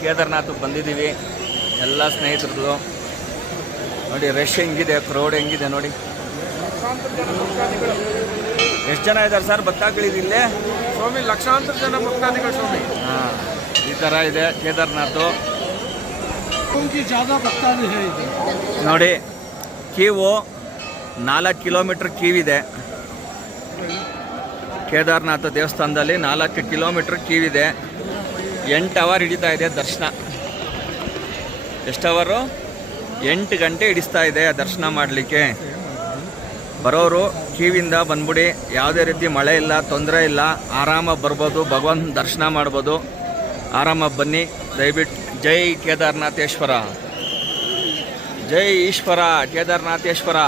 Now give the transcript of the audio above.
ಕೇದಾರ್ನಾಥ್ ಬಂದಿದ್ದೀವಿ ಎಲ್ಲ ಸ್ನೇಹಿತರದು. ನೋಡಿ ರಶ್ ಹೆಂಗಿದೆ, ಕ್ರೌಡ್ ಹೆಂಗಿದೆ ನೋಡಿ. ಎಷ್ಟು ಜನ ಇದ್ದಾರೆ ಸರ್ ಭಕ್ತಾದಿಗಳಿದಿಲ್ಲೇ? ಸ್ವಾಮಿ ಲಕ್ಷಾಂತರ ಜನ ಭಕ್ತಾದಿಗಳು ಸ್ವಾಮಿ. ಹಾಂ, ಈ ಥರ ಇದೆ ಕೇದಾರ್ನಾಥ್ ನೋಡಿ. ಕ್ಯೂ 4 ಕಿಲೋಮೀಟ್ರ್ ಕ್ಯೂ ಇದೆ. ಕೇದಾರ್ನಾಥ ದೇವಸ್ಥಾನದಲ್ಲಿ 4 ಕಿಲೋಮೀಟ್ರ್ ಕ್ಯೂ ಇದೆ. 8 ಅವರ್ ಹಿಡಿತಾ ಇದೆ ದರ್ಶನ. ಎಷ್ಟು ಅವರು? 8 ಗಂಟೆ ಹಿಡಿಸ್ತಾ ಇದೆ ದರ್ಶನ ಮಾಡಲಿಕ್ಕೆ. ಬರೋರು ಕ್ಯೂವಿಂದ ಬಂದ್ಬಿಡಿ. ಯಾವುದೇ ರೀತಿ ಮಳೆ ಇಲ್ಲ, ತೊಂದರೆ ಇಲ್ಲ, ಆರಾಮಾಗಿ ಬರ್ಬೋದು, ಭಗವಂತನ ದರ್ಶನ ಮಾಡ್ಬೋದು. ಆರಾಮಾಗಿ ಬನ್ನಿ ದಯವಿಟ್ಟು. ಜೈ ಕೇದಾರನಾಥೇಶ್ವರ, ಜೈ ಈಶ್ವರ ಕೇದಾರನಾಥೇಶ್ವರ.